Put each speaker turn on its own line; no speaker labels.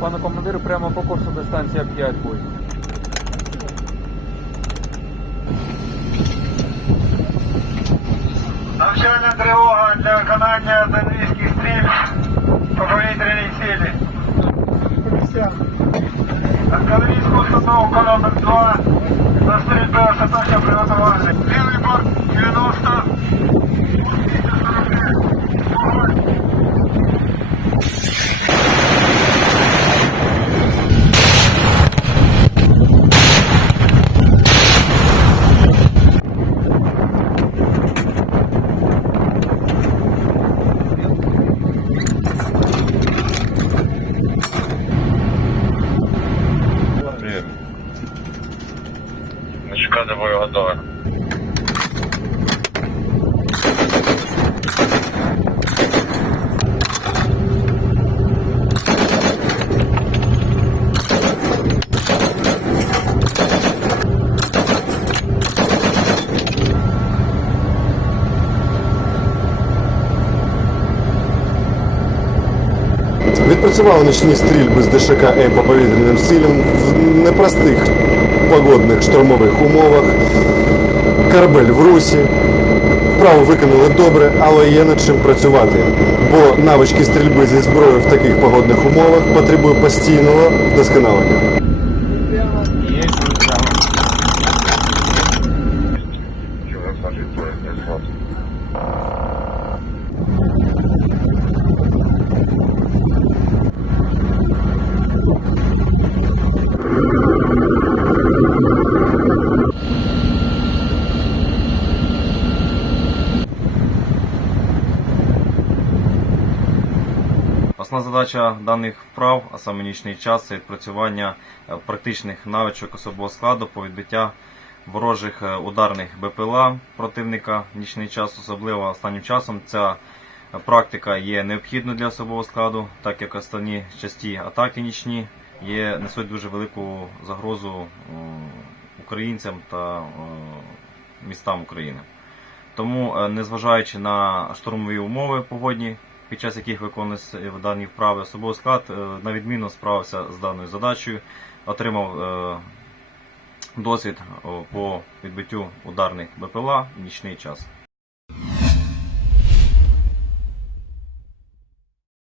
Пане командиру, прямо по курсу дистанція 5 бой.
Навчальна тривога для виконання дальнійських стріль по повітряній цілі. Калинівську установу колонок 2 на стрільби остаточно приготували.
Значка до бою готова.
Відпрацювали нічні стрільби з ДШК М по повітряним цілям в непростих погодних штурмових умовах. Корабель в русі. Вправу виконали добре, але є над чим працювати. Бо навички стрільби зі зброєю в таких погодних умовах потребує постійного вдосконалення.
Основна задача даних вправ, а саме нічний час, це відпрацювання е, практичних навичок особового складу по відбиття ворожих е, ударних БПЛА противника нічний час, особливо останнім часом. Ця практика є необхідною для особового складу, так як основні часті атаки нічні є, несуть дуже велику загрозу українцям та е, містам України. Тому, е, незважаючи на штурмові умови погодні, під час яких виконувалися дані вправи, особовий склад е, на відмінно справився з даною задачею, отримав е, досвід по відбиттю ударних БПЛА в нічний час.